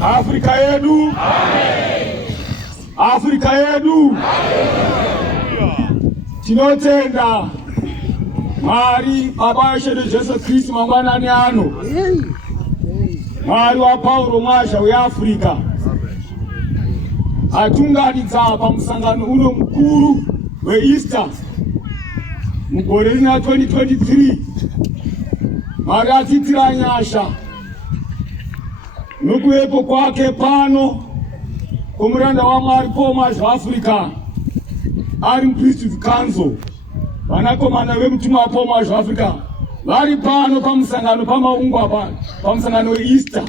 Afrika yedu. Amen. Afrika yedu. Tinotenda Mwari Baba wedu Jesu Kristu mangwanani ano. Mwari wa Paulo mwasha weAfrica. Atunganidza pamusangano uno mukuru weEaster mugore rina 2023. Mwari atitira nyasha nokuvepo kwake pano komuranda waMwari poma zvaAfrica ari mupriesthood council. Vanakomana vemutumwa wapoma zvaAfrica vari pano pamusangano pamaungwa pamusangano weEaster.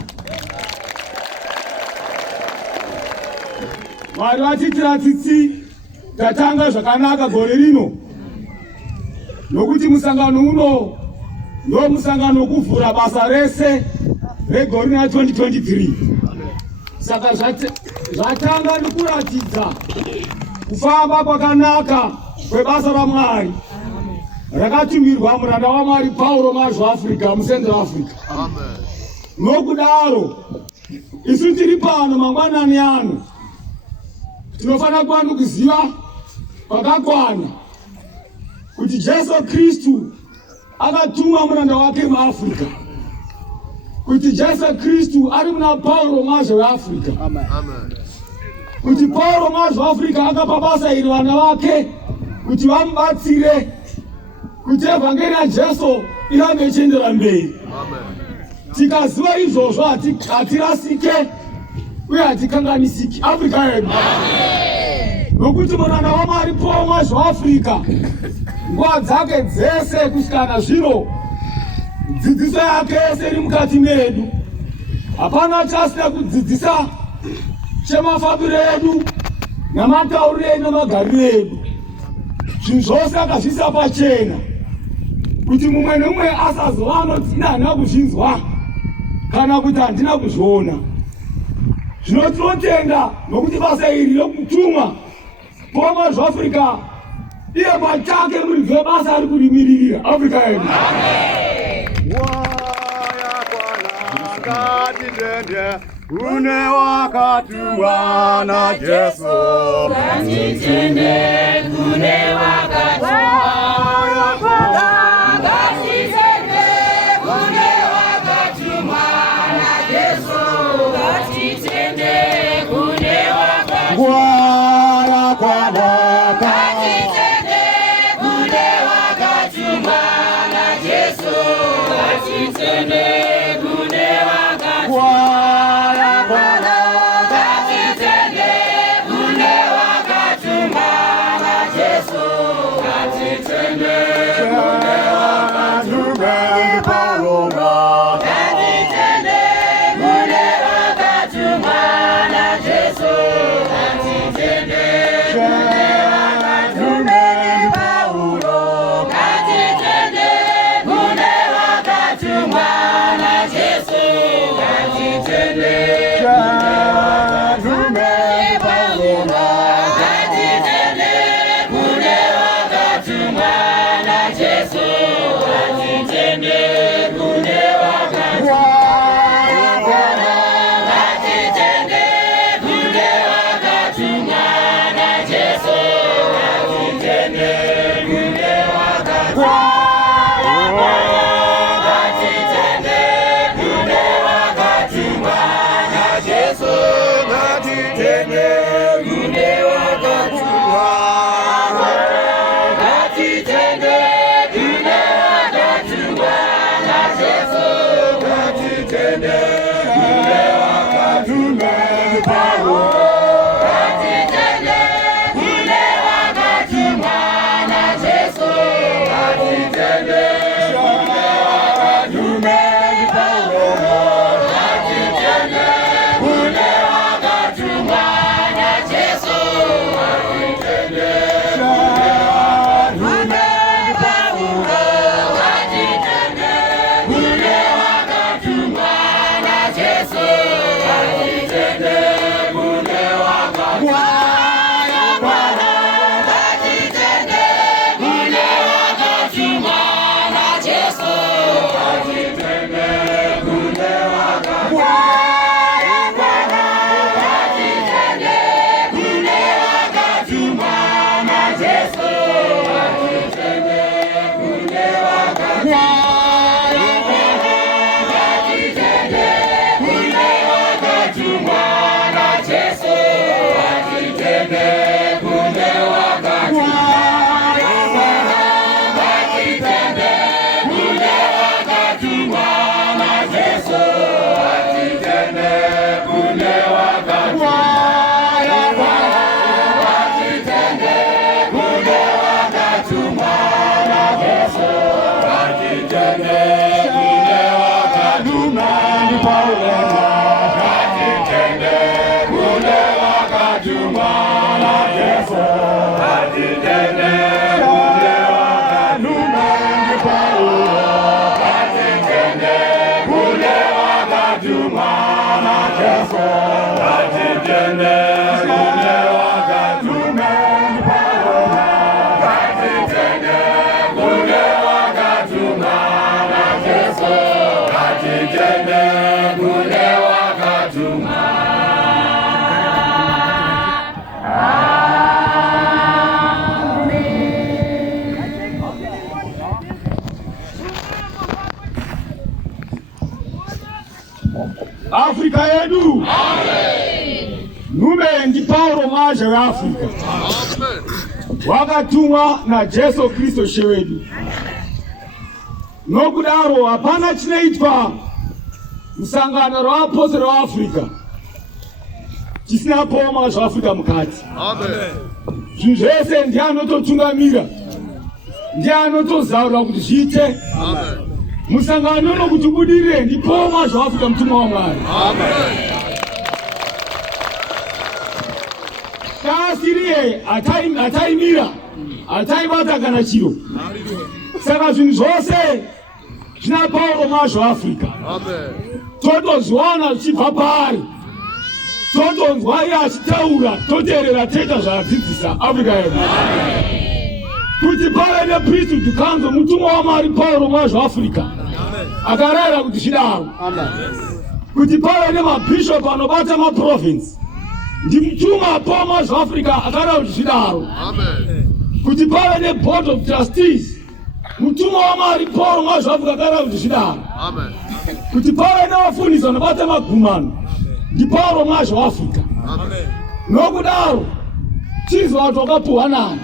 Mwari vatitira tsitsi tatanga zvakanaka gore rino, nokuti musangano uno ndo musangano wokuvhura basa rese regore rina 2023. Saka zvatanga nekuratidza kufamba kwakanaka kwebasa raMwari rakatumirwa muranda waMwari Paulo mazvaAfrica muCentral Africa. Nokudaro isu tiri pano mangwanani ano tinofanira kuva nokuziva kwakakwana kuti Jesu Kristu akatuma muranda wake muAfrica, kuti Jesu Kristu ari muna Paulo mazvaAfrica, kuti Paulo mazvaAfrica akapa basa iri vana vake kuti vamubatsire kuti evhangeri raJesu irambe ichiendera mberi. Tikaziva izvozvo hatirasike uye hatikanganisiki Afrika yedu. Nokuti muranda waMwari poma zvaAfrica nguva dzake dzese kusvika nazvino dzidziso yake yese iri mukati medu. Hapana chasina kudzidzisa chemafambiro edu namatauriro edu namagariro edu. Zvinhu zvose akazviisa pachena kuti mumwe nemumwe asazova anoti ina handina kuzvinzwa kana kuti handina kuzviona. Zvino tinotenda nokuti basa iri rokutumwa poma zvaAfrica iye pachake muridzi webasa ari kurimirira Afrika yedu. Kune wakatumwa naJesu, ngatitende kune wakatumwa. Ngatitende kune wakatumwa naJesu, ngatitende kune wakatumwa. Ngatitende kune wakatumwa naJesu, ngatitende kune wakatumwa. raJeso watitende kune wakatumwa watitende kune wakatumwa raJeso watitende kune wakatumwa watitende kune wakatumwa raJeso watitende Afrika yedu. Nume ndi Paulo mwaja wa Afrika. Wakatumwa na Yesu Kristo shewedu. Nokudaro hapana chinoitwa msangano wa Apostolic wa Afrika chisina poma zva Afrika mukati. Zvinhu zvese ndiye anototungamira, ndiye anotozaura kuti zviite. Musangano nokuti budirire ndi poma zva Afrika mtumwa wa Mwari. Kasiriye ataimira, ataibata kana chiro. Saka zvinhu zvose zvina Paulo mazvo Afrika. Totozviona zvichibva pari, totonzwa iye achitaura, toteerera toita zvaadzidzisa Afrika yedu. Kuti pave nepriesthood council mutumwa wa Mwari Paulo mazvo Afrika akarayira kuti zvidaro. Kuti pave nemabhishop anobata maprovince ndi mutumwa Paulo mazvo Afrika akarayira kuti zvidaro. Kuti pave neboard of trustees mutumwa wa Mwari Paulo mazvo Afrika akarayira kuti zvidaro. Kuti pave nevafundisi vanobata magumano ndi Paulo mazvo Afrika. Nokudaro chizwa watu wakapuhwanana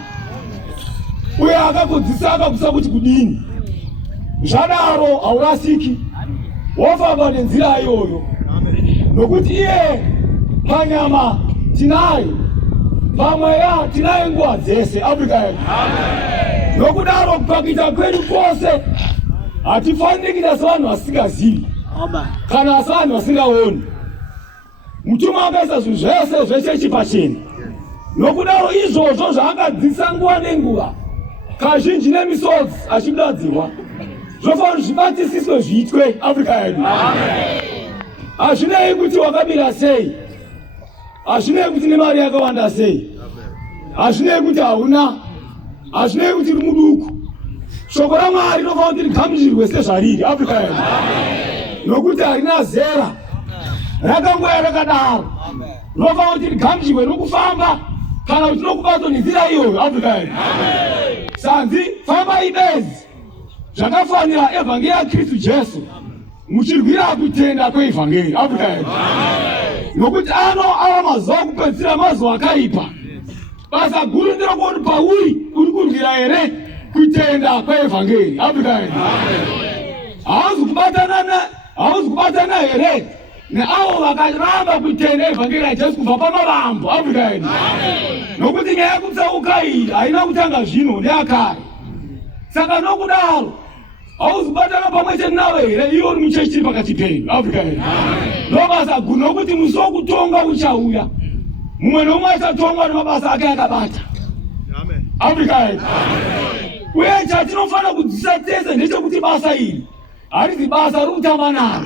uye akakudzisa akakusa kuti kudini. Zvadaro haurasiki, wofamba nenzira iyoyo. Nokuti iye panyama tinaye, pamweya tinaye nguva dzese Afrika yedu. Nokudaro kupakuita kwedu kwose hatifaniri kuita sevanhu vasingazivi kana sevanhu vasingaoni. Mutumwa akaisa zvinhu zvese zvechechi pachena. Nokudaro izvozvo zvaakadzidzisa nguva nenguva kazhinji nemisodzi achidadzirwa zvofanira zvibatisiswe zviitwe Afrika yedu. Hazvinei kuti wakamira sei, hazvinei kuti nemari yakawanda sei, hazvinei kuti hauna, hazvinei kuti uri muduku. Shoko raMwari rinofanira kuti rigamuchirwe sezvariri Afrika yedu. Nokuti harina zera, rakangoya rakadaro. Rinofanira kuti rigamuchirwe nokufamba kana kuti nokubatwa nenzira iyoyo Afrika yedu. Sanzi famba ibezi zvakafanira evhangeri yaKristu Jesu muchirwira kutenda kweevhangeri Afrika yedu. Nokuti ava mazuva kupedzisira mazuva akaipa. Basa guru nderekuti pauri uri kurwira here kutenda kweevhangeri Afrika yedu. Hauzi kubatana here neavo vakaramba kutenda evhangeri yaJesu kubva pamavambo Afrika yedu. Nokuti nyaya yekutsauka iyi haina kutanga zvino ndeyakare. Saka nokudaro hauzi kubatana pamwe chete navo here iwo uri muchechi chiri pakati penyu Afrika yedu. Ndobasa guru nokuti musi wokutonga uchauya, mumwe nomwe achatongwa nemabasa ake akabata Afrika yedu. Uye chatinofanira kudzidzisa tese ndechekuti basa iri harizi basa rokutamba naro.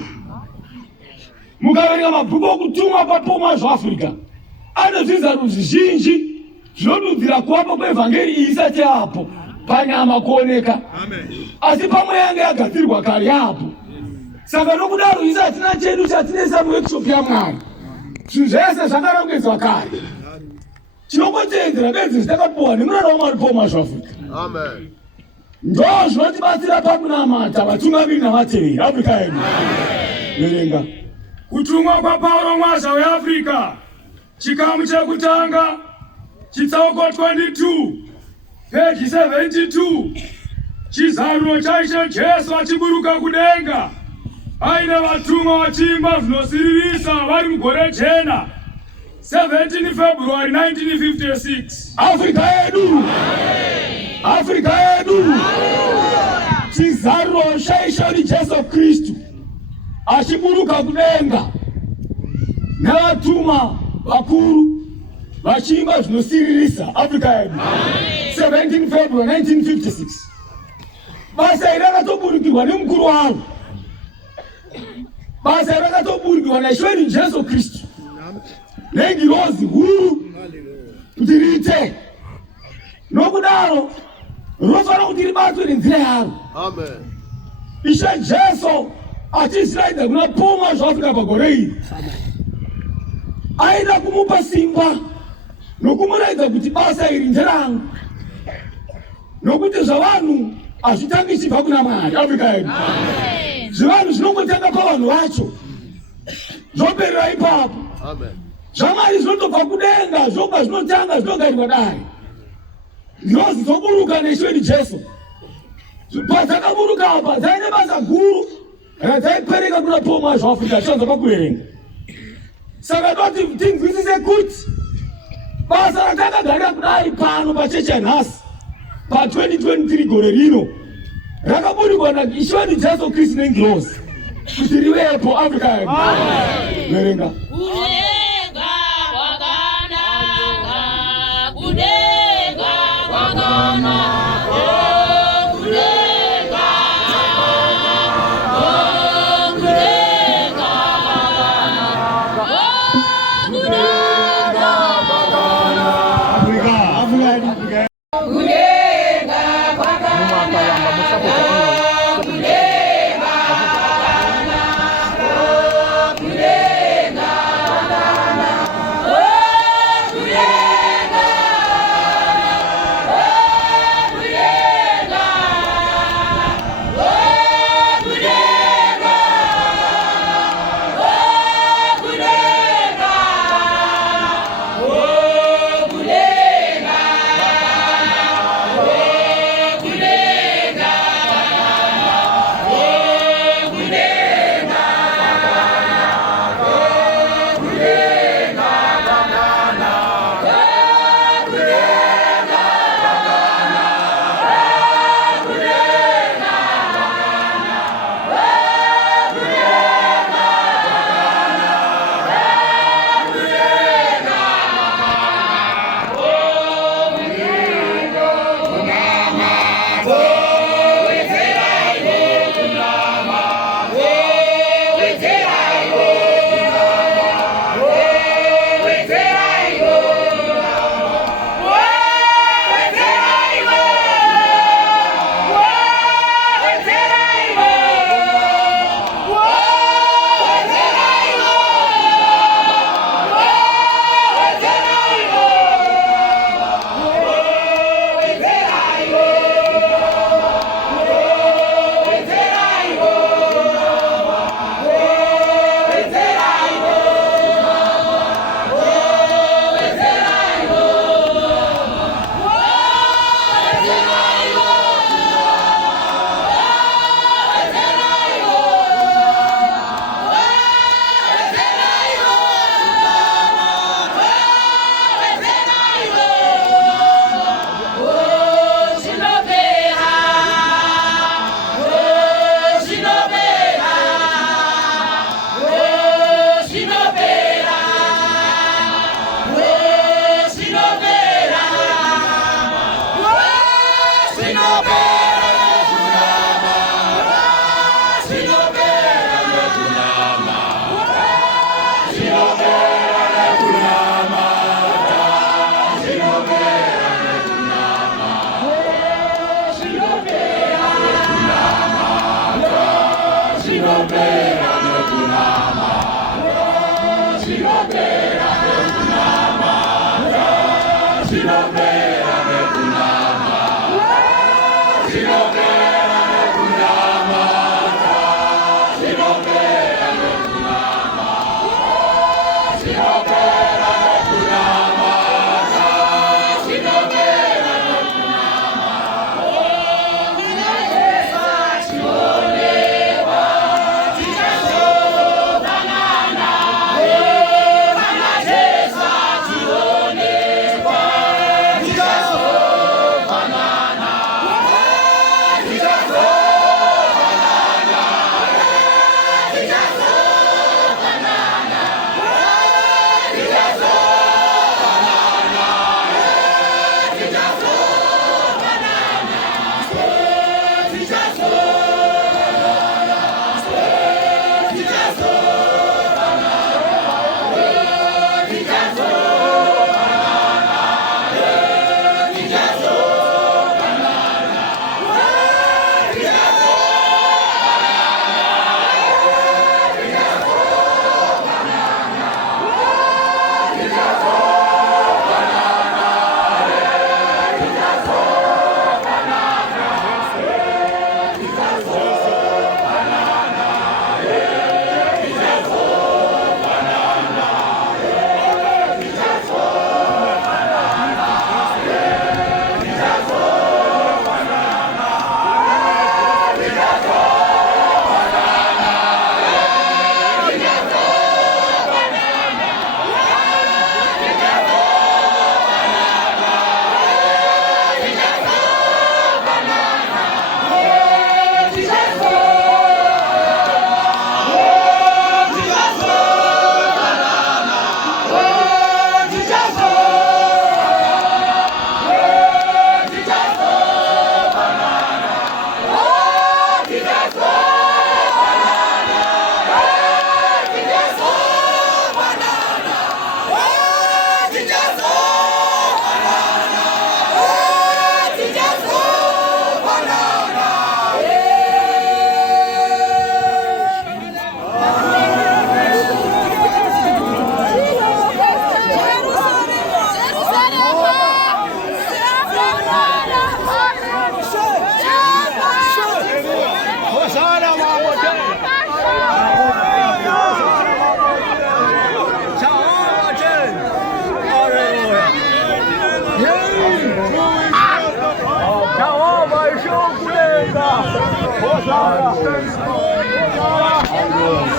Mukaverenga mabhuku okutumwa papoma zvaAfrica ane zvizarudzo zvizhinji zvinodudzira kuvapo kwevhangeri isati yapo panyama kuoneka. Asi pamwe yange yagadzirwa kare yapo. Saka nokudaro isu hatina chedu chatinoisa muworkshop yaMwari. Zvinhu zvese zvakarongedzwa kare. Tinongoteedzera bedzi zvatakapuwa nemuranda waMwari Paulo zvaAfrica. Ndo zvinotibatsira pakunamata vatungamiri navateveri Afrika yedu. Verenga kutumwa kwaPaulo mwaza weAfrica, chikamu chekutanga, chitsauko 22, page 72. Chizaruro chaishe Jesu achiburuka kudenga, aine vatumwa vachimba zvinosiririsa vari mugore jena 17 February 1956. Afrika yedu, Afrika yedu, chizaruro chaisha raJeso Kristu achiburuka kudenga nevatuma vakuru vachimba zvinosiririsa Afrika yedu 17 February 1956. Basa iri rakatoburukirwa nemukuru wavo, basa iri rakatoburukirwa naIshe raJeso Kristu nengirozi huru kuti riite. Nokudaro rofanira kuti ribatwe nenzira yaro. Ishe Jesu achisiraidza kuna poma zvaAfrica pagore iri, aida kumupa simba nokumuraidza kuti basa iri nderangu, nokuti zvavanhu hazvitangi chibva kuna Mwari. Afrika yedu zvavanhu zvinongotanga pavanhu vacho zvoperera ipapo. Zvamari zvinotobva kudenga zvobva zvinotanga zvinogarirwa dare. Nhozi dzoburuka naIshe raJesu padzakaburuka apa dzaine basa guru radzaipereka kuna poma zvaAfrica chanza pakuverenga. Saka doti tinzwisise kuti basa ratakagarira kudai pano pachechi yanhasi pa 2023 gore rino rakaburikwa naIshe raJesu Kristu nengirozi kuti rivepo Afrika yedu. Verenga.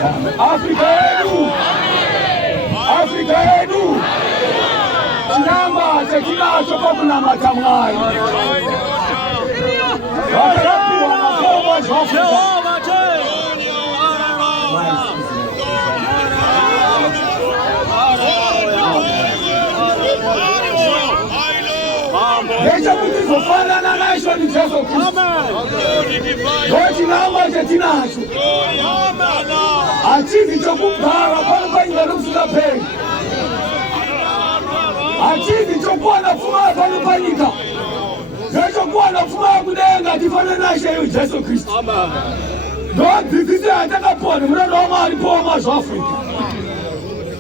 Afrika yedu, Afrika yedu, chinamba chekinacho kokunamata Mwari. Vakarapiwa makomba zvaFrika. Nechekuti zofanana nacho ni Jesu Kristu. Ndochinamba chetinacho. Achizi chokugara panopanyika nokusingaperi. Achizi chokuwa na pfuma panopanyika. Ndechokuwa na pfuma yakudenga tifanane nacho Jesu Kristu. Ndodzidzisi yatakapona munondo waMwari poma zvaAfrika.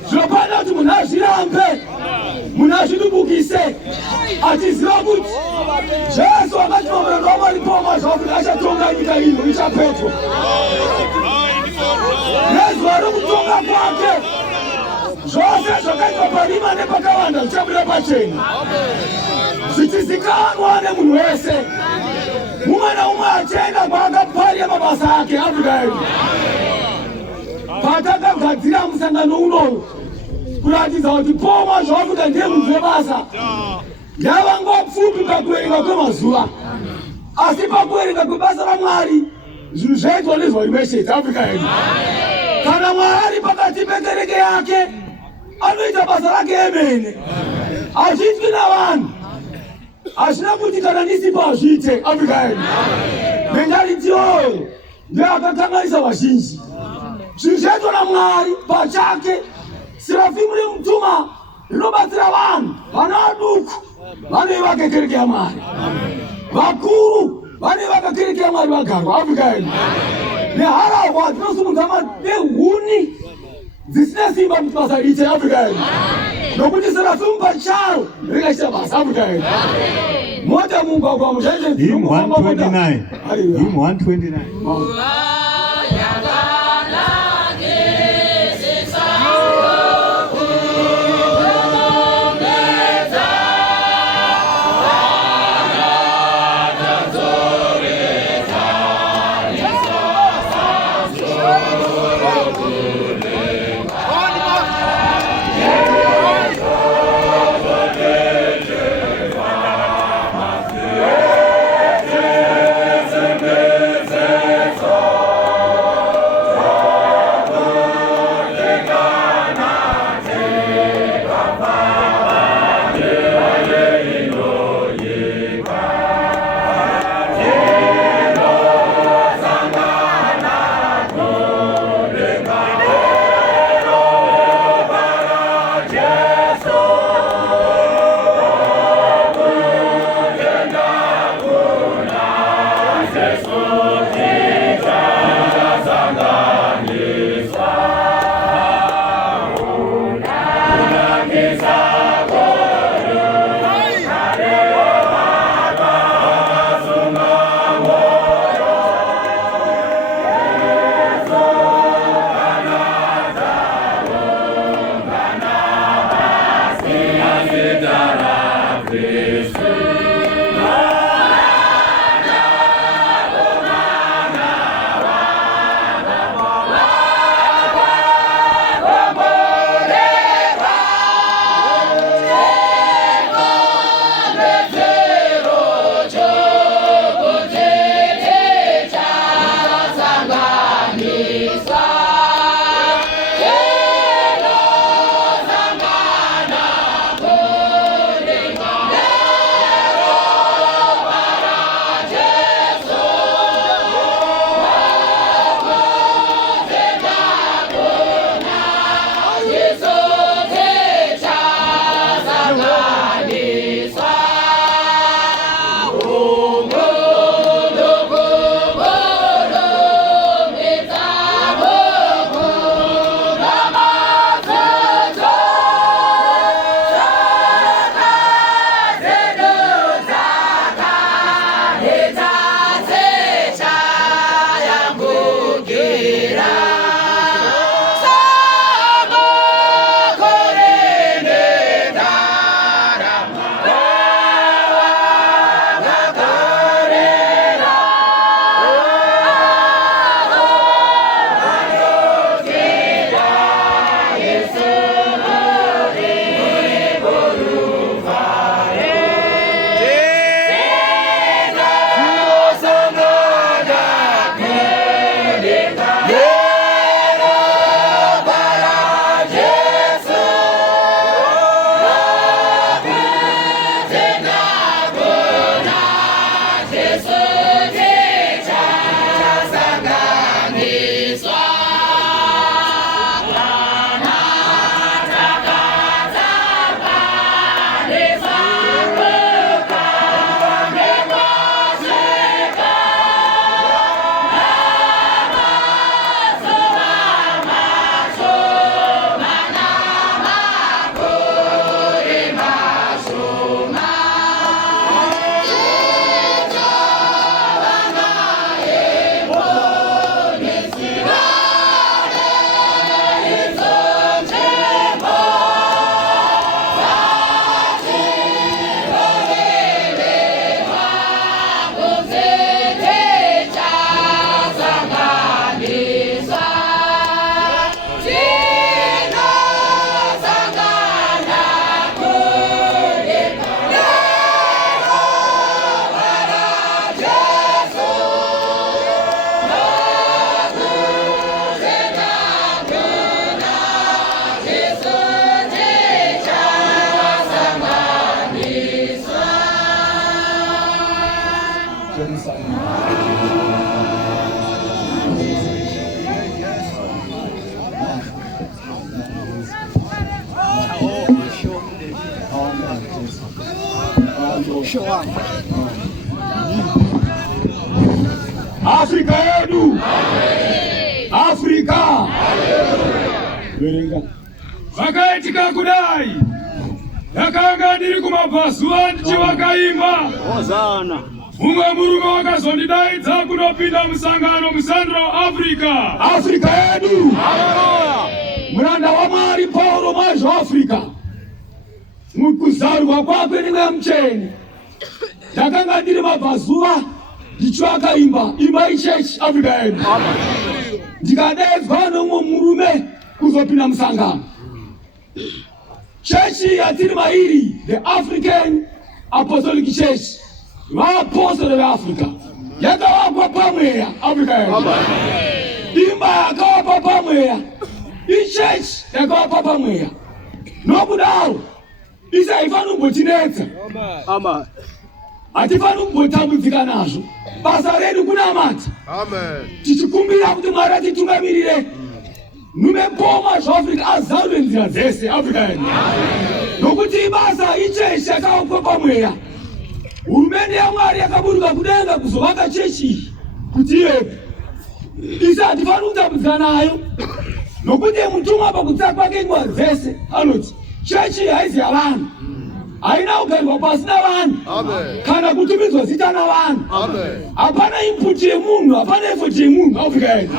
Zvinopanda kuti munhu azvirambe, munhu azvidubukise, achiziva kuti Jesu akati munondo waMwari poma zvaAfrika achatonga nyika ino ichapetwa. Nezuva rokutonga kwake, zvose zvakaitwa parima nepakavanda zvichabuda pachena. Zvichizikanwa nemunhu wese. Mumwe naumwe achienda kwaakaparira mabasa ake Afrika yedu. Patakagadzira musangano unowu kuratidza kuti poma zvaAfrika ndiye munhu webasa. Yava ngopfupi pakuverenga kwemazuva, asi pakuverenga kwebasa raMwari zvinhu zvaitwa nezuva rimwe chete Afrika yedu. Kana Mwari ari pakati pekereke yake anoita basa rake emene, hazviitwi navanhu. Hazvina kuti kana ndisipo hazviite Afrika yedu. Mentality iyoyo ndiyo akakanganisa vazhinji. Zvinhu zvaitwa naMwari pachake. Serafimu remutuma rinobatsira vanhu vana vaduku vanoivaka kereke yaMwari. Vakuru vanoivaka kereke yaMwari vagarwa Afrika yedu. Neharahwa dzinosumudza nehuni dzisina simba kuti basa riite Afrika yedu. Nokuti serafimu pacharo rikachita basa Afrika yedu. Mota mumugwagwa muzhaite Hymn 129. Hymn 129. Afrika yedu. Afrika. Vakaitika kudai. Yakanga ndiri kumabhazuva ndichivakaimba. Hosana. Mumwe murume wakazondidaidza kunopinda musangano muCentral Africa. Afrika yedu. Muranda waMwari Pauro mazvaAfrica. Mukuzarwa kwake ndinga mucheni. Ndakanga ndiri mabhazuva ndichivakaimba imba ichechi Afrika yedu. Ndikadaidzwa nomumwe murume kuzopinda musangano. Chechi yatiri mairi, the African Apostolic Church, VAAPOSTORA veAfrica. Yakavakwa pamweya Afrika yedu. Imba yakavakwa pamweya. Ichechi yakavakwa pamweya. Nokudaro isaifani kumbotinetsa. Amen. Hatifani kumbotambudzika nazvo. Basa redu kunamata. Amen. Tichikumbira kuti Mwari atitungamirire. Numepoma zvaAfrica azarwe nzira dzese Afrika yedu. Nokuti ibasa ichechi yakavakwa pamweya. Hurumende yaMwari yakaburuka kudenga kuzovaka chechi kuti ivepo. Isa hatifani kutambudzika nayo. Nokuti mutumwa pakudza kwake nguva dzese anoti chechi haizi yavanhu. Haina kugarirwa pasi navanhu. Kana kutumidzwa zita navanhu. Hapana input yemunhu, hapana effort yemunhu Afrika yedu.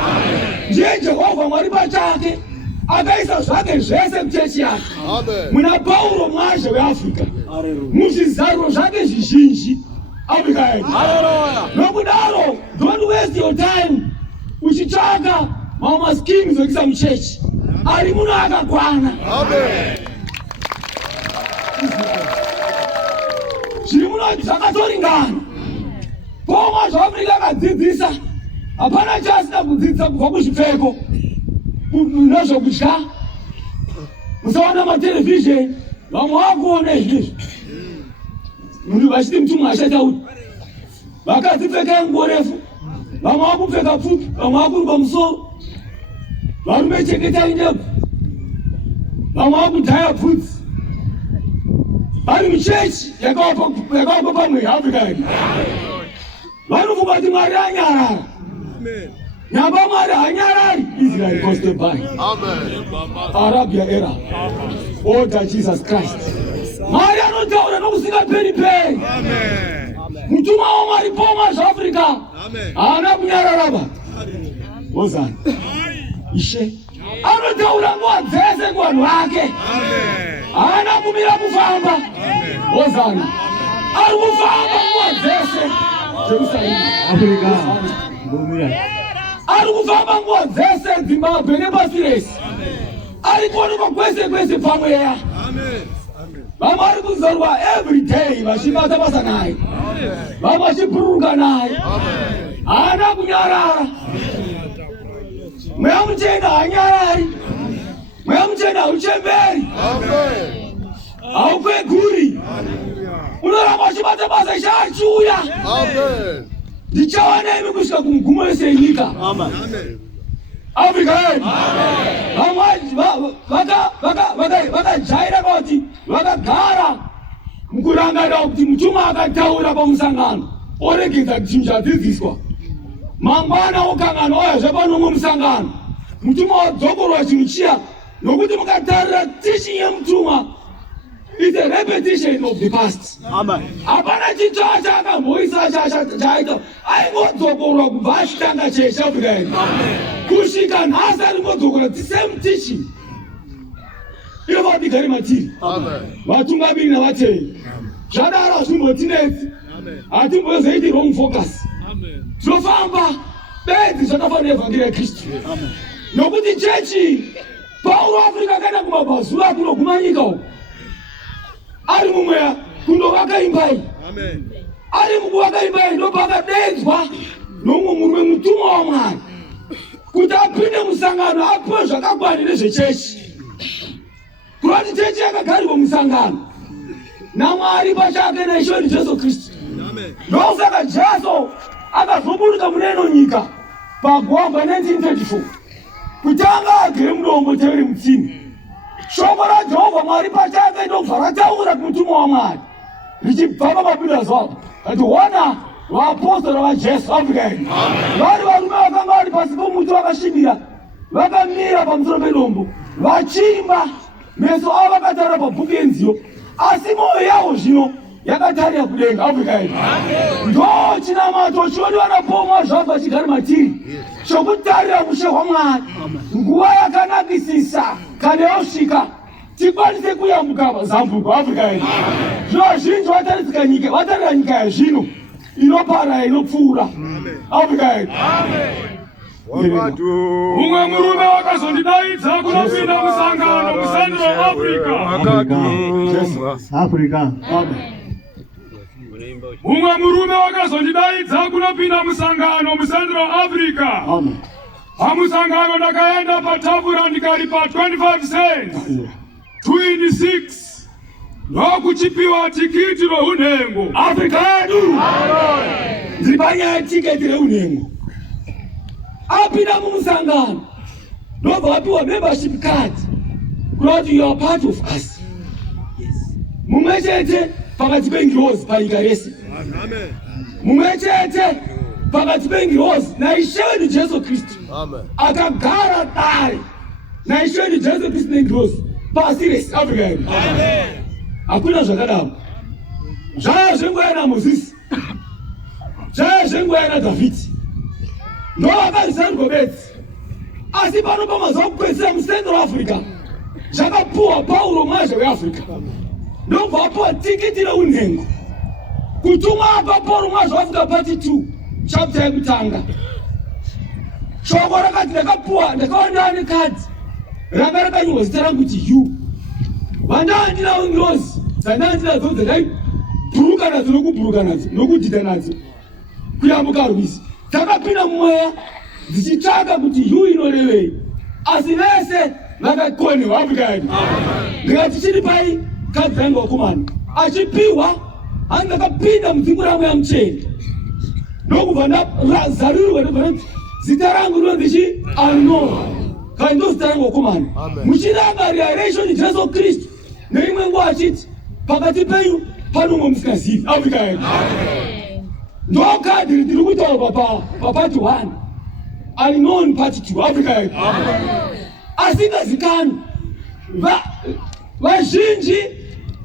Ndiye Jehovha Mwari pachake akaisa zvake zvese kuchechi yake. Muna Pauro mwaje weAfrica. Muzvizaruro zvake zvizhinji Afrika yedu. Nokudaro, don't waste your time uchitsvaka mamwe schemes ekuisa muchechi. Ari muno akakwana. Zviri muno zvakatoringana. Pomwa zvaAfrica akadzidzisa. Hapana chaasina kudzidzisa kubva kuzvipfeko. Nezvokudya. Musaona matelevision. Vamwe vakuona izvizvi. Munhu vachiti mutumwa achatauri. Vakadzipfeka nguo refu. Vamwe vakupfeka pfupi. Vamwe vakuruka musoro. Varume cheketai ndebvu. Vamwe vakudhaya bvudzi. Vari muchechi yakavakwa pamweya Afrika yedu. Vanofunga kuti Mwari anyarara. Nyamba Mwari hanyarari. Israel goes to buy. Arabia era. Order Jesus Christ. Mwari anotaura nokusingaperi-peri. Mutumwa waMwari poma zvaAfrica. Haana kunyarara ba. Hosana. Ishe. Anotaura nguva dzese kuvanhu vake. Haana kumira kufamba. Hosana. Ari kufamba nguva dzese. Jerusalem. Africa. Ari kufamba nguva dzese Zimbabwe nepasi rese. Ari kuonekwa kwese kwese pamweya. Vamwe vari kuzorwa every day vachibata basa naye. Vamwe vachipururuka naye. Haana kunyarara. Mweya muchena hanyarari. Mweya muchena hauchemberi. Haukweguri. Unoramba uchibata basa ichachiuya. Ndichava nemi kusvika kumugumo yese yenyika. Afrika yedu. Vamwe vakajaira kuti vakagara mukurangarira kuti mutumwa akataura pamusangano oregedza kuti chinhu chadzidziswa. Mangwana okangana oyazve panomwe musangano. Mutumwa wadzokorwa chinhu chiya nokuti mukatarira teaching yemutumwa is a repetition of the past. Hapana chitsva chakamboisa chaita. Aingodzokorwa kubva achitanga chechi Afrika yedu. Kusvika nhasi aringodzokora the same teaching. Iyo vatigari matiri. Vatungamiri navatei. Zvadaro hazvimbotinetsi. Hatimbozoiti wrong focus. Tinofamba bedzi zvakafanira evhangeri yaKristu. Nokuti chechi Pauro Africa akaenda kumabhazuva kunoguma nyika uko. Ari mumweya kundovaka imbai. Ari mukuvaka imbai ndopakadaidzwa nomumwe murume mutumwa waMwari kuti apinde musangano apiwe zvakakwana nezvechechi. Kurati chechi yakagarirwa musangano naMwari pachake naIshe Jesu Kristu. Ndosaka Jesu akazoburuka muneno nyika pagwagwa 1934 kutanga agere mudombo teveri mutsini. Shoko raJehovha Mwari pachake ndobva rataura kumutumwa waMwari Richibva mabira zvapo. Ati wana vaapostoli vaJesu Africa. Vari varume vakanga vari pasi pomuti vakasvibira. Vakamira pamusoro pedombo. Vachimba. Meso avo vakatarira pabhuku yenziyo. Asi mwoyo yavo zvino yakatarira kudenga Africa. Ndo chinamato chodiwa napomwa zvabva chigari matiri. Chokutarira ushe hwaMwari. Nguva yakanakisisa kana yosvika. Tikwanise kuyambuka zambuko Africa. Zvino zhinji vataridzika nyika, vatarira nyika yazvino inopara inopfuura Africa. Mumwe murume wakazondidaidza kunopinda musangano muCentral Africa. Mumwe murume wakazondidaidza kunopinda musangano muCentral Africa. Pamusangano ndakaenda patafura ndikaripa 25 cents. 26 nokuchipiwa tikiti rounhengo Africa yedu. Ndibanya tiketi rounhengo. Apinda mumusangano. Ndobva apiwa membership card. Kuti you are part of us. Mumwe chete pakati pengirozi panyika yese. Mumwe chete pakati pengirozi naIshe wedu Jesu Kristu. Akagara dare naIshe wedu Jesu Kristu nengirozi pasi rese Africa. Hakuna zvakadaro. Zvaya zvenguva naMozisi. Zvaya zvenguva naDhavhidhi. Ndo vakazarwa bedzi. Asi pano pamazuva kupedzisira muCentral Africa. Zvakapuwa Paulo mwaje weAfrica. Ndobva apuwa tikiti reunhengo. Kutuma apa Paulo mwaje weAfrica part 2 chapter yekutanga. Shoko rakati ndakapuwa ndakaona nekadzi. Ranga rakanyorwa zita rangu kuti you. Vandandina ungirozi. Dzandandinadzo dzandaiburuka nadzo nokubhuruka nadzo nokudhidha nadzo. Kuyambuka rwizi. Dzakapinda mumweya dzichitsvaka kuti yu inorevei. Asi vese vakakonewa Africa yedu. Ndikati chiri pai kadzi rangu wakomana. Achipiwa andakapinda mudzingu rangu yamucheni. Ndokubva ndazarurirwa ndobva zita rangu rinonzi Arnold. Kandi ndo zita rangu wakomana. Muchirangarira relation Jesu Kristu. Neimwe nguva achiti pakati penyu pano umwe musingazivi Africa yedu. Ndo kadhi riri kutaurwa pa part 1. Unknown part 2 Africa yedu. Asingazikanwi. Vazhinji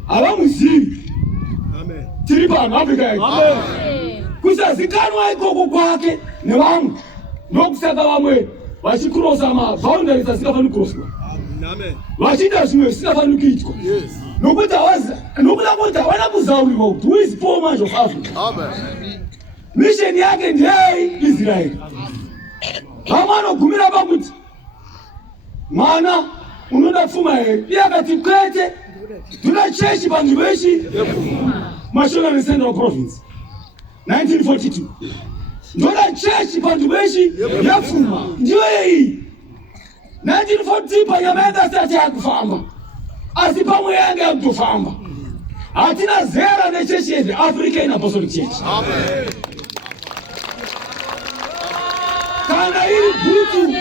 havamuzivi. Tiri pano Africa yedu. Kusazikanwa ikoko kwake nevamwe. Ndokusaka vamwe vachikurosa maboundaries asingafani kuroswa. Vachiita zvimwe zvisingafani kuitwa. Nokuda kuti havana kuzaurirwa kuti who is poor man of Africa. Mission yake ndeyei Israel. Vamwe vanogumira pakuti mwana unoda pfuma here. Iye akati kwete tuna chechi panzvimbo yechi Mashona neCentral Province 1942. Ndoda chechi panzvimbo yechi yapfuma ndiyo yei. 1940 panyama yakasati yakufamba. Asi pamwe yange yakutofamba. Hatina zera nechechi yedu African Apostolic Church. Kana iri bhutu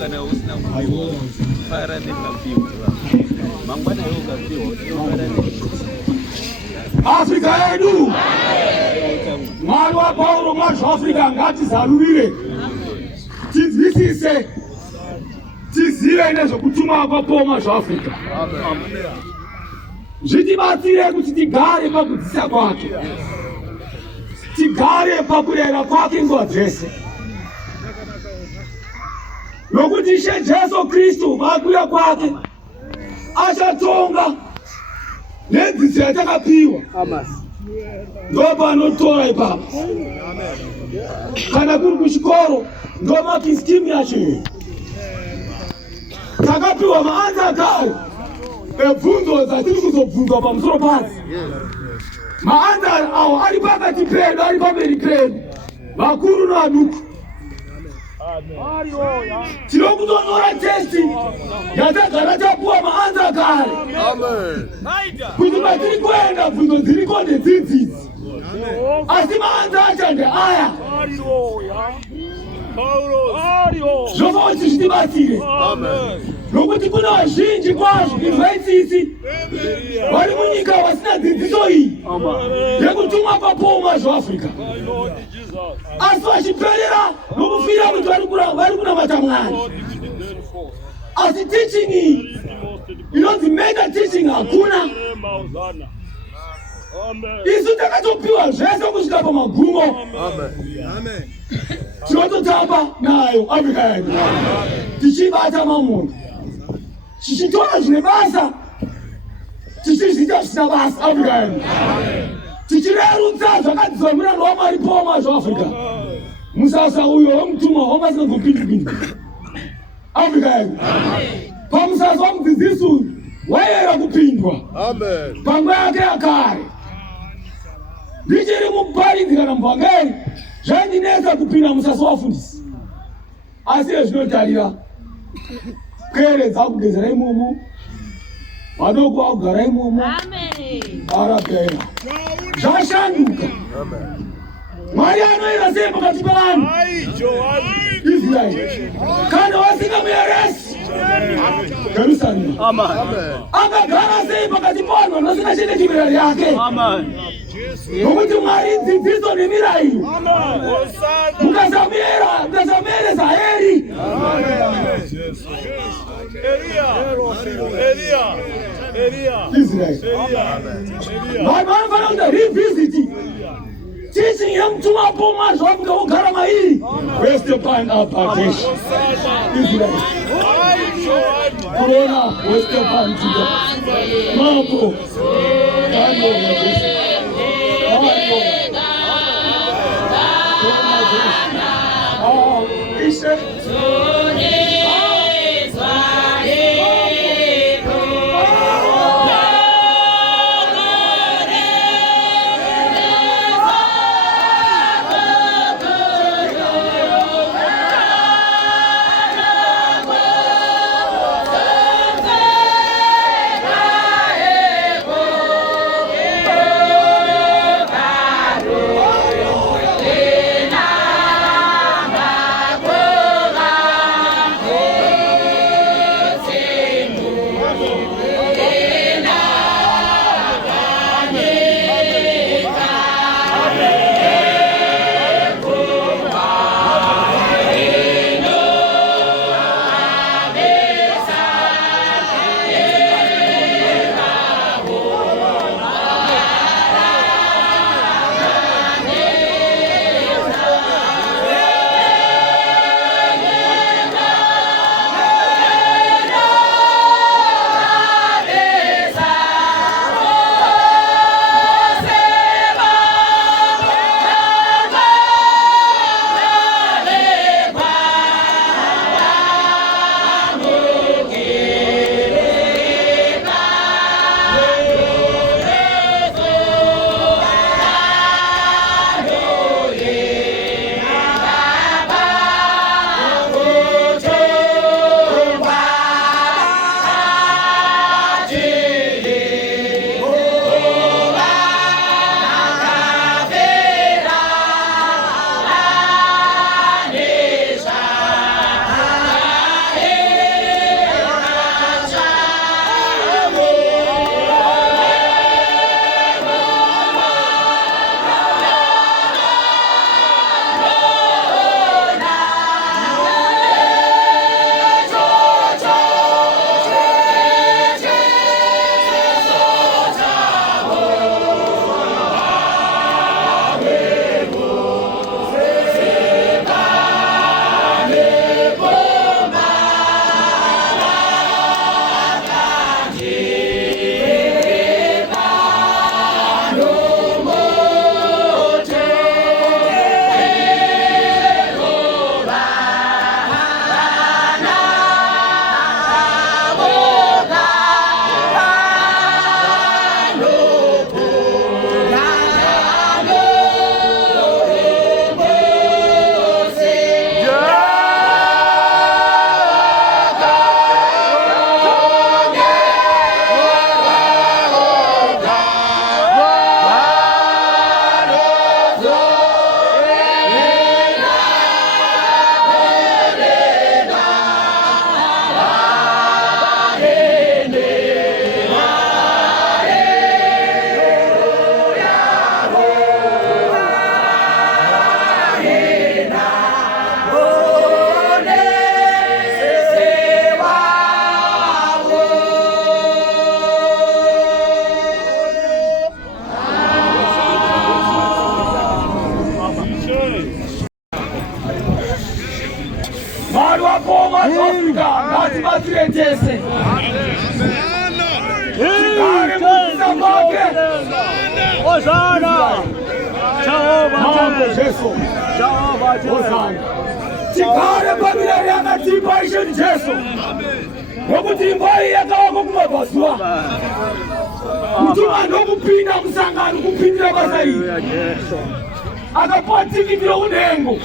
kana usina mwiwo fara nikapiwa mangwana yokapiwa Afrika yedu mwari wa Paulo mwazvaAfrica ngatizarurire tinzwisise tizive nezvekutuma kwaPaul mwazvaAfrica zvitibatsire kuti tigare pakudzidzisa kwake tigare pakurera kwake nguva dzese nokuti Ishe Jesu Kristu makuya kwake achatonga nedzidzo yatakapiwa ndo panotora ipapo kana kuri kuchikoro ndo makiskimu yacho takapiwa maanza akare ebvunzo dzatiri kuzobvunzwa pamusoro padzo maanza awo ari pakati pedu ari pamberi pedu vakuru nevaduku tinokutonora testi yatagara tapuwa maanza akare kuti patiri kuenda bvunzo dziriko ndedzidzidzi asi maanza acho ndeaya zvova kuti zvitibatsire nokuti kuna vazhinji kwazvo invaitsisi vari munyika vasina dzidziso iyi yekutumwa kwaPaul mwazvaAfrica asi vachiperera nokufira kuti vari kunamata Mwari asi teaching iyi inonzi mega teaching hakuna isu takatopiwa zvese kusvika pamagumo tinototamba nayo Africa yedu tichibata mamono tichitora zvine basa tichizviita zvisina basa Africa yedu tichirerutsa zvakadzidzwa muranda waMwari Paul mwazvaAfrica musasa uyo wemutumwa wamasingazopindipindi Africa yedu pamusasa wamudzidzisi uyu waiyera kupindwa panguva yake yakare ndichiri muparidzi kana mubvangeri zvandinetsa kupinda musasa wafundisi asi ezvinotarira kuyeredza kugezera imomo vadoko vakugara imomo arapera zvashanduka Mwari anoira sei pakati pavanhu Israeli kana vasingamuyeresi Jerusalema akagara sei pakati pavanhu vanosina chete chivirari yake nokuti Mwari dzidziso nemirayiro mukasamuyeresa heri Israeli vanhu vanofana kuita revisit teaching yamutuma Paul mwazvaAfrica wogara mairi Western Apartheid Israel Corona Western Juda Mambo Poma zvaAfrica ngatibatsire tese. Tigare mukudzidza kwake. Hosana. Jesu. Hosana. Tigare pamilari yakatipa Ishe Jesu. Nokuti imba iyi yakavakwa kumabvazuva. Mutuma ndokupinda musangano kupindira basa iri. Akapiwa tikiti rounhengo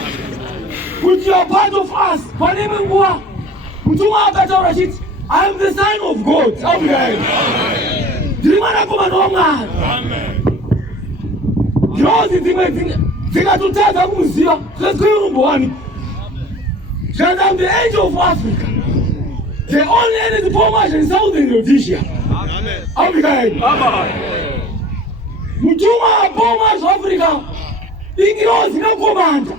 kuti you are part of us. Pane imwe nguva mutuma akataura achiti I am the son of God. Ndiri mwanakomana waMwari. Njozi dzimwe dzikatotadza kumuziva zvezikuirumbowani. Because I am the angel of Africa. The only energy formation in Southern Rhodesia. Mutuma apoma zvaAfrica. Ingirozi inokomanda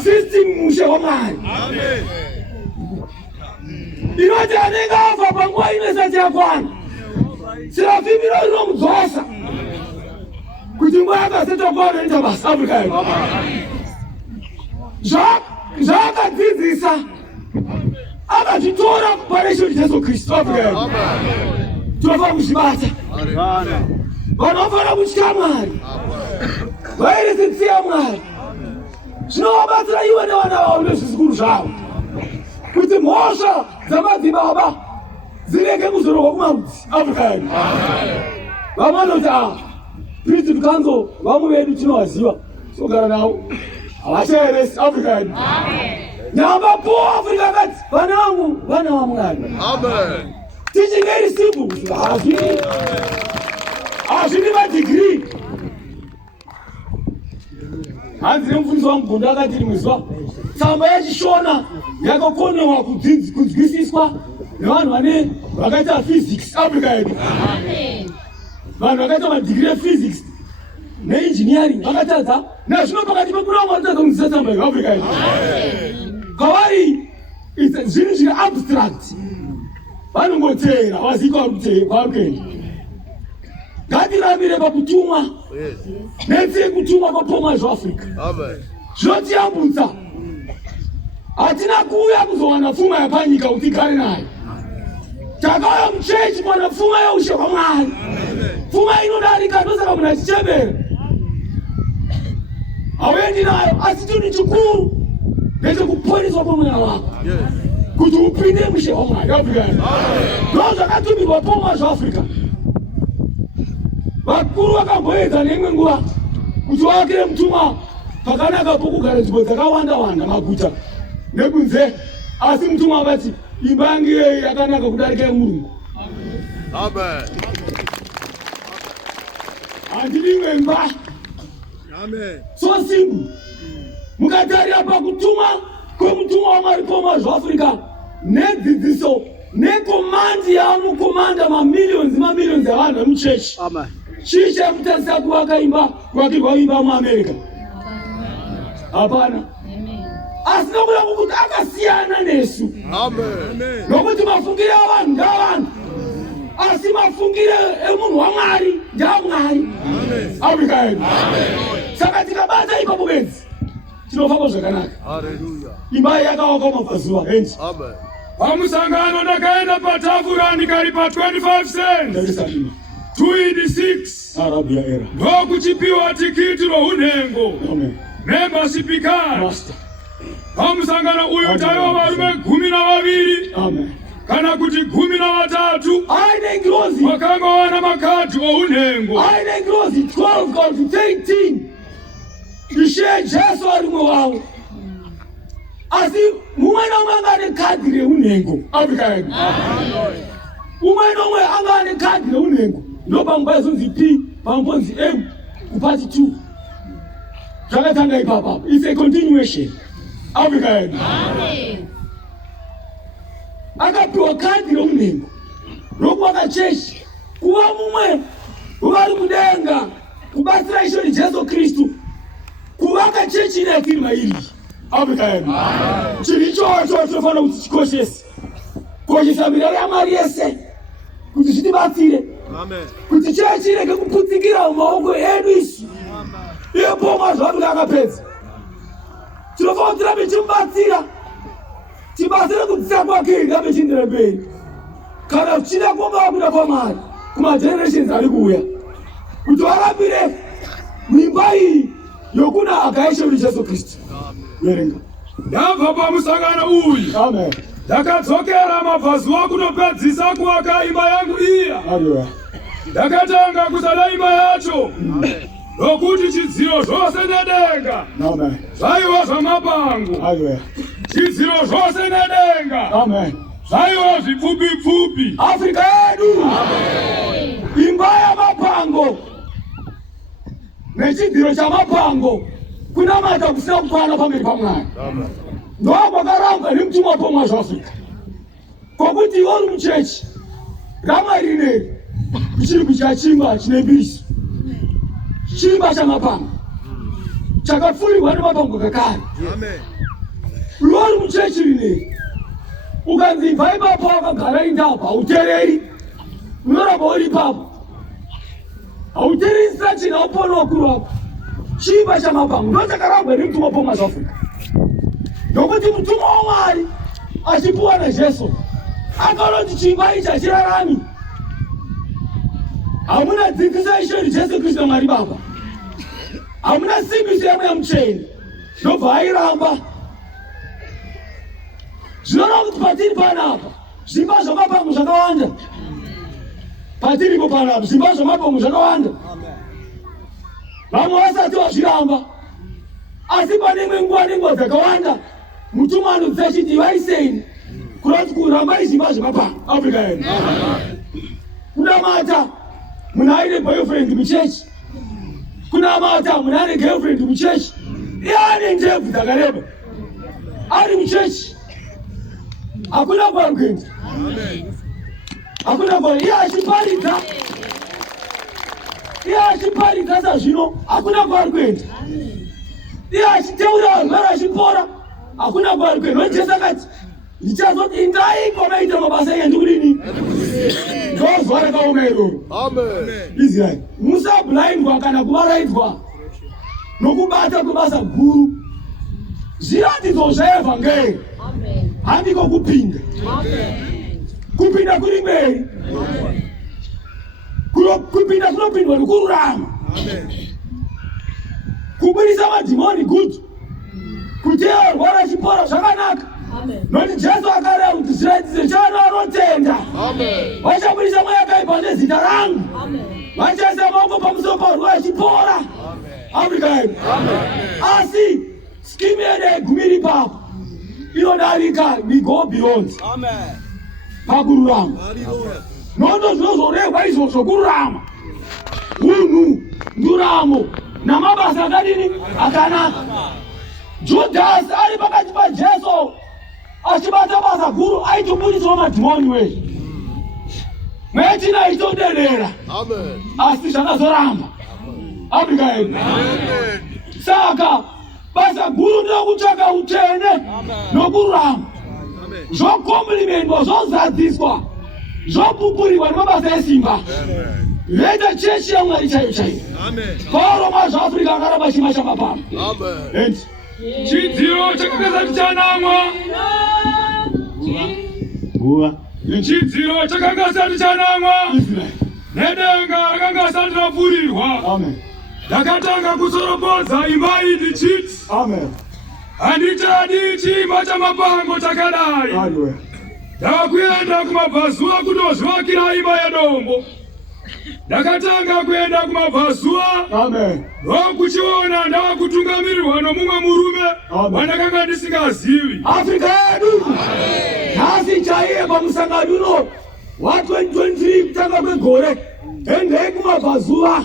system mushe waMwari. Inoti anenge afa panguva inesati yakwana. Sirafimiro rinomudzosa kuti nguva yakasati yakwana inoita basa Africa. Zvakadzidzisa akazvitora kuparisha Jesu Kristu Africa. Tinofanira kuzvibata. Vanofana kutya Mwari. Vairisitsiya Mwari. Zvinovabatsira iwe nevana vavo nezvizukuru zvavo kuti mhosva dzamadzibaba zirege kuzorogwa kumarudzi Africa. Vamwe vanoti priesthood council vamwe vedu tinovaziva sogara navo havachaeresi Africa. Nyamba po Africa akati vana vangu vana vaMwari. Teaching iri simple. Hazvini madegree. Hanzi nemufundisi waMugondo akati rimwezuva tsamba yachishona yakakonewa kunzwisiswa nevanhu vakaita physics Africa yedu. Vanhu vakaita madegree ephysics neengineering vakatadza nazvino pakati pekuna vatadza kunzwisisa tsamba yedu Africa yedu. Kavari zvinhu zviri abstract. Vanongoteera vazivi kwavari kuenda. Ngatirambire pakutumwa netsiri kutumwa kwapoma zvaAfrica. Zvinotiyambutsa. Hatina kuuya kuzowana pfuma yapanyika kuti tigare nayo. Takauya muchechi kuwana pfuma yeushe hwaMwari. Pfuma inodarika ndosaka munhu achichembera. Hauendi nayo asi chinhu chikuru ndechekuponeswa kwemweya wako kuti upinde mushe hwaMwari Africa. Ndozvakatumirwa poma zvaAfrica. Vakuru vakamboedza neimwe nguva kuti vakire mutumwa pakanaka pokugara nzvimbo dzakawanda maguta nekunze, asi mutumwa akati imba yangu iyeyi yakanaka kudarika yeMurungu. Handidi imwe imba. So simple. Mukatarira pakutumwa kwemutumwa waMwari poma zvaAfrica nedzidziso nekomandi yaanokomanda mamiliyoni avanhu vemuchechi. Chii chamutarisira kuvaka imba kuvakirwa imba muAmerica? Hapana. Asi nokuda kwokuti akasiyana nesu. Nokuti mafungiro avanhu ndeavanhu asi mafungiro emunhu waMwari ndeaMwari. Africa yedu. Saka tikabata ipapo bedzi tinofamba zvakanaka. Imba yakavakwa mabvazuva henji. Pamusangano ndakaenda patafura ndikaripa 25 cents. 286. Arabia era. Ndokuchipiwa tikiti rounhengo. Membership card. Pamusangano uyu taiva varume 12 kana kuti 13 aine ngirozi vakanga vana makadhi ounhengo. Aine ngirozi 12 kana kuti 13 Ishe Jesu ari mwe wavo. Asi mumwe nomwe anga ane kadhi reunhengo Africa yedu. Umwe nomwe anga ane kadhi reunhengo. Ndopangwa yazonzi P pambonzi M kupati 2. Zvakatanga ipapa. It's a continuation. Africa yedu. Akapiwa kadhi reunhengo rokuwaka chechi kuva mumwe uvari kudenga kubatsira Ishe Jesu Kristu kuvaka chechi ine yatiri mairi Africa yedu. Chinhu ichocho tinofanira kuti chikoshese kukoshesa mirayiro yaMwari yese kuti zvitibatsire kuti chechi irege kuputsikira mumaoko edu isu. Iye poma zvaAfrica akapedza tinofanira kuti tirambe timubatsira tibasire kudzisa kwake ngabe chindira mberi kana kuchida kuomba wakuda kwamari kumagenerations ari kuuya kuti varapire mimba iyi yokuna akaisha uri Jesu Kristu. Verenga. Ndabva pamusangano uyu. Amen. Ndakadzokera mabvazuva kunopedzisa kuaka imba yangu iya. Haleluya. Ndakatanga kusada imba yacho. Nokuti chidziro zvose nedenga. Amen. Zvaiva zvamapango. Haleluya. Chidziro zvose nedenga. Amen. Zvaiva zvipfupi-pfupi. Afrika yedu. Amen. Imba yamapango nechidziro chamapango kunamata kusina kukwana pamberi paMwari. Amen. Ndokwakaramva nemutumwa pomwa zvaAfrica. Kokuti iwe uri muchechi ramwari rineri kuchiri kudya chimba chine mbiriso. Chimba chamapango chakapfurirwa nemapango kakare. Amen. Iwe uri muchechi rineri ukanzi ibva ipapo wakagara indapa hautereri unoramba uri ipapo hautereri sachina upone wakuru wako. Chimba chamapango ndo chakarambwa nemutumwa pomwa zvaAfrica. Nokuti mutumwa waMwari achipuwa naJesu akanoti chimba ichi hachirarami. Hamuna dzikiso ishori Jesu Kristu Mwari Baba. Hamuna simbiso yamweya mutsvene. Ndobva airamba. Zvinoona kuti patiri panapa zvimba zvamapango zvakawanda. Patiripo panapa zvimba zvamapango zvakawanda. Vamwe vasati vazviramba. Asi pane imwe nguva nenguva dzakawanda mutumwa anobvisa achiti vaiseni kurati kuramba izimba zvemapango Afrika yedu. Kunamata munhu aine boyfriend muchechi. Kunamata munhu ane girlfriend muchechi. Iye ane ndebvu dzakareba ari muchechi. Hakuna kwari kuenda. Hakuna kwari. Iye achiparidza sazvino hakuna kwari kuenda. Iye achiteura varwere achipora hakuna kwari kuenda. Jesu akati ndichazoti indai kwamaita mabasa enyu ndikudini. Ndozuva rakaoma iroro. Amen. Israel musablindwa kana kuvaraidzwa nokubata kwebasa guru. Zviratidzo zveevhangeri handiko kupinda. Kupinda kuri mberi. Kupinda kunopindwa nokururama. Kubudisa madhimoni good. Kuti arwara achipora zvakanaka. Noti Jesu akareva kuti zviratidzo chano anotenda vachabudisa mweya yakaipa nezita rangu. Vachaisa maoko pamusoro parwara achipora. Afrika yedu. Asi skimu yedu yegumiri ipapo inodarika, we go beyond. Pakururama. Nondo zvinozorehwa izvozvo kururama. Unhu, nduramo namabasa akadini akanaka. Judas ari pakati paJesu achibata basa guru aitobudiswa madhimoni wezvo. Mwetina ichitoderera. Asi zvakazoramba. Afrika yedu. Saka basa guru ndokutsvaka utsvene nokururama. Zvokomplimentwa, zvozadziswa, zvopupurirwa nemabasa esimba. Veta chechi yaMwari chaiyo chaiyo. Pauro mazvaAfrica akaramba chima chamapango. Chidziro chakanga chanamwa. Chidziro chakanga chanamwa. Nedenga rakanga rapfurirwa. Ndakatanga kusorobodza imba iyi ndichiti handichadi chimba chamapango chakadai. Ndavakuenda kumabvazuva kundozvivakira imba yedombo. Ndakatanga kuenda kumabvazuva ndokuchiona ndavakutungamirirwa nomumwe murume wandakanga ndisingazivi. Afrika yedu nhasi chaiye pamusangano uno wa2023 kutanga kwegore endei kumabvazuva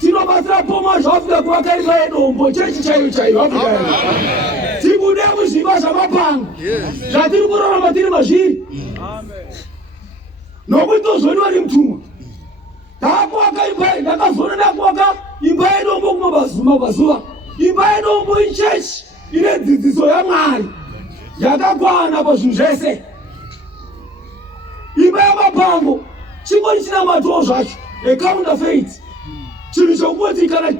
tinobatsira pomwa zvaAfrica kuvaka imba yedombo chechi chaiyo chaiyo. Afrika yedu tibude muzvimba zvamapango zvatiri kurarama tiri mazviri nokuti tozoniwa nemutumwa. Ndakuaka imba, ndakazona ndakuaka imba yedombo kumabvazuva. Imba yedombo ichechi ine dzidziso yaMwari yakakwana pazvinhu zvese. Imba yamapango chingori china matoo zvacho ecounterfeit. Chinhu chokuti kana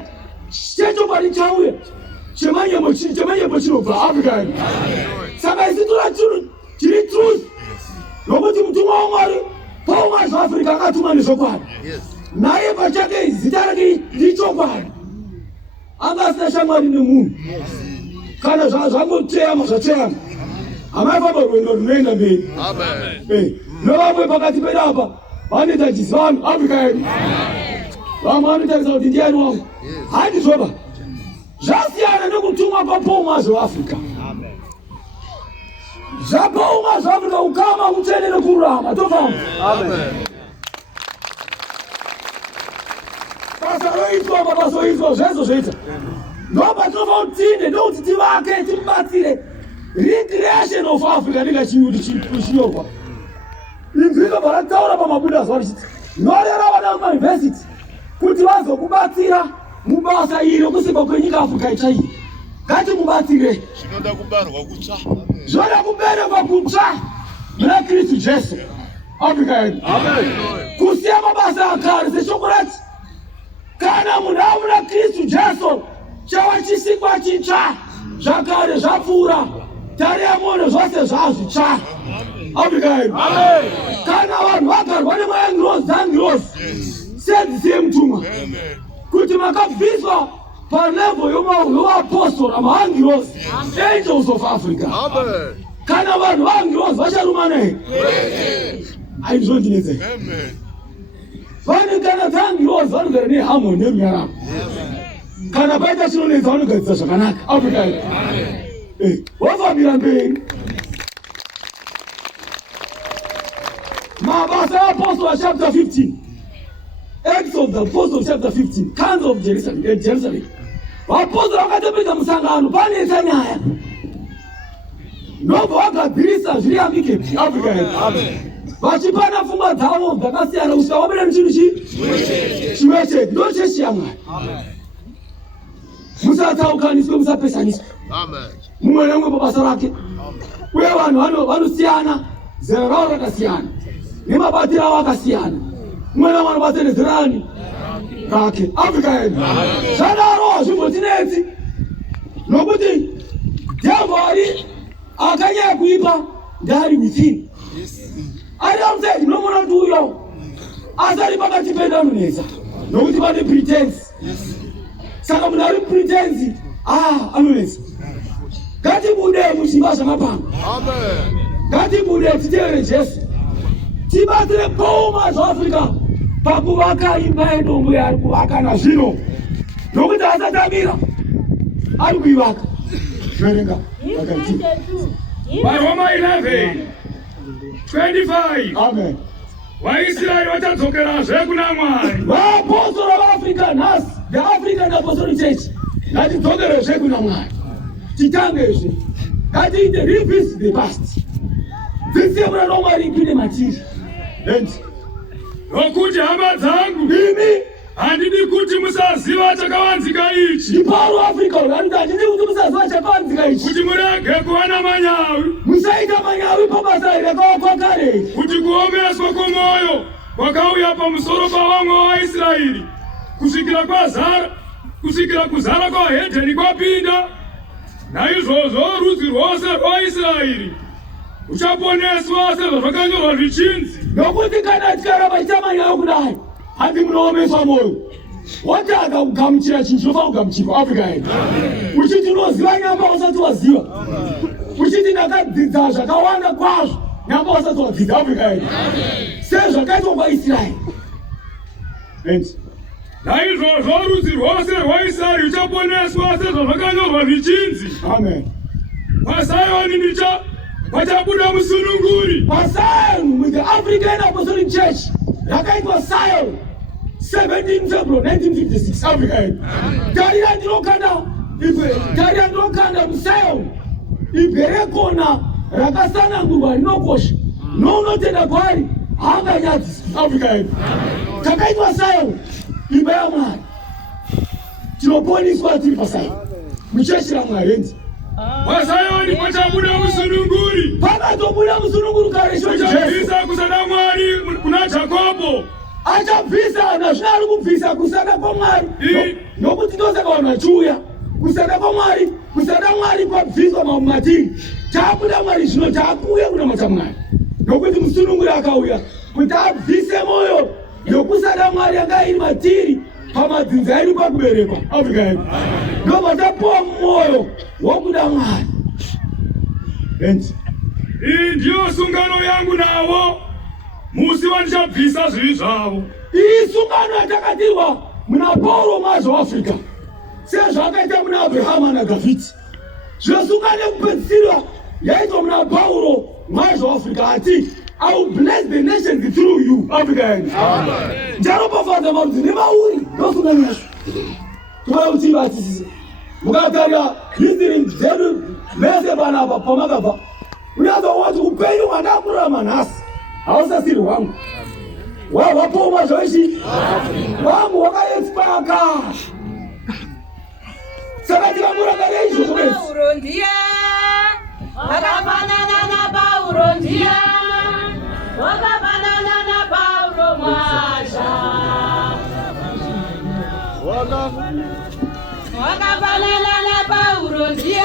chechokwadi chauya chemanyembo chinobva Afrika yedu. saka isitora chiri truth nokuti mutumwa waMwari paumwa zvaAfrica akatuma nezvokwadi naye pachake zita rake ndichokwadi anga asina shamwari nemunhu kana zvangoteama zvateama amaifamba rwendo runoenda mberi novamwe pakati pedu apa vanoita chizivano Africa yedu vamwe vanotarisa kuti ndiani wangu handizvoba zvasiyana nekutumwa kwapaumwa zveAfrica zvapaumwa zveAfrica ukama utende nekururama tofamba basa roitwa mabasa oitwa zvezo zvoita ndopatinofa kutinde ndokuti tivake timubatsire recreation of Africa ndinga chinyorwa inzvika varataura pamabuda zuva richiti norera vana kumauniversity kuti vazokubatsira mubasa iri kusimba kwenyika Africa ichaiyo ngatimubatsire zvinoda kubarwa kutsva zvoda kuberekwa kutsva muna Kristu Jesu Africa yedu kusiya mabasa akare seshoko rati kana munhu amuna Kristu Jesu chava chisikwa chitsva zvakare zvapfuura tariamone zvose zvazvitsva Africa yedu kana vanhu vagarwa nemangirozi dzangirozi sedzisiye mutumwa kuti makabviswa palevel yovaapostoli maangirozi angels of Africa kana vanhu vaangirozi vacharumana here aizvondinetsei vane kana dzaangirozi vanogara nehamwe nerunyararo kana paita chinonetsa vanogadzisa zvakanaka Africa yedu wafambira mberi Mabasa Apostolic chapter 15 Acts of the Apostles chapter 15 Cans of Jerusalem Apostles vakatopedza musangano panetsa nyaya nobva vagadzirisa zviriambike Africa yedu vachipana pfungwa dzavo dzakasiyana kusvika vapinda nechinhu chimwe chete ndo chechi yaMwari musatsaukaniswe musapesaniswe mumwe nemumwe pabasa rake uye vanhu vanosiyana zera ravo rakasiyana nemabatiro avo akasiyana mumwe namwe anobatsira nezerani rake Africa yedu zvadaro hazvimbotinetsi nokuti Jehovha akanyanya kuipa ndari within ari outside nomona kuti uyo asari pakati pedu anonetsa nokuti pane pretense saka munhu ari pretense anonetsa ngatibude muchimba zvamapanga ngatibude titevere Jesu tibatsire paumwa zvaAfrica pakuvaka imba yedombo yaari kuvaka nazvino nokuti asatamira ari kuivaka verenga vakaitika Varoma 11:25 amen vaIsraeri vachadzokerazve kuna Mwari vaapostoli vaAfrica nhasi the African Apostolic Church ngatidzokerezve kuna Mwari titangezve ngatiite revisit the past dzisiye muna noMwari ipinde matiri nokuti hama dzangu imi handidi kuti musaziva chakavanzika ichi ipauro Africa unaruti handidi kuti musaziva chakavanzika ichi kuti murege kuva namanyawi musaita manyawi pabasa rakawakwa kare kuti kuomeswa kwomwoyo kwakauya pamusoro pavamwe vaIsraeri kusvikira kuzara kwahedheni kwapinda naizvozvo rudzi rwose rwaIsraeri uchaponeswa sezvazvakanyorwa zvichinzi nokuti kana tikaramba tichamanyawi kudai handi munoomeswa mwoyo wotanga kugamuchira chinhu chinofanira kugamuchirwa Africa yedu uchiti unoziva nyamba usati waziva uchiti ndakadzidza zvakawanda kwazvo nyamba usati wadzidza Africa yedu sezvakaitwa kwaIsraeri naizvozvo rudzi rwose rwaIsraeri uchaponeswa sezvazvakanyorwa zvichinzi amen paSioni vachabuda musununguri paSioni with the African Apostolic Church rakaitwa Shiloh 17 February 1956 Africa yedu tarira ndinokanda muSioni ibhere kona rakasanangurwa rinokosha nounotenda kwaari haanganyadziswi Africa yedu takaitwa Shiloh imba yaMwari tinoponiswa tiri paSioni muchechi raMwari enzi paSioni pachabuda musununguri pakatobuda musununguri kare achabvisa kusada Mwari kuna Jakobo achabvisa nazvino ari kubvisa kusada kwaMwari nokuti ndosaka vanhu vachiuya kusada Mwari kwa bviswa mamatiri. Takuda Mwari zvino takuya kuna machamwari. Nokuti musununguri akauya kuti abvise moyo yokusada Mwari yanga iri matiri pamadzinza edu pakuberekwa Afrika yedu. Ndobva tapuwa moyo wokuda Mwari. Iyi ndiyo sungano yangu navo, musi vandichabvisa zvivi zvavo. Iyi sungano yatakatirwa muna Pauro mazvo Afrika, sezvakaita muna Abrahama naDhavhidhi. Zvesungano yekupedzisira yaitwa muna Pauro mazvo Afrika ati, I will bless the nations through you, Africa yedu. Ndicharopafadza marudzi nemauri, ndosungano yacho. Toda kuti vatisise. Mukatarira history dzedu mese panapa pamakabva, unoziva kuti upenyu hwandakurarama nhasi hausasiri hwangu. Wapoma zvoishi wangu wakaexpire. Saka tikamurangarira izvozvo bedzi. Pauro ndiye wakafanana naPauro ndiye wakafanana naPauro mwasha wakafanana naPauro ndiye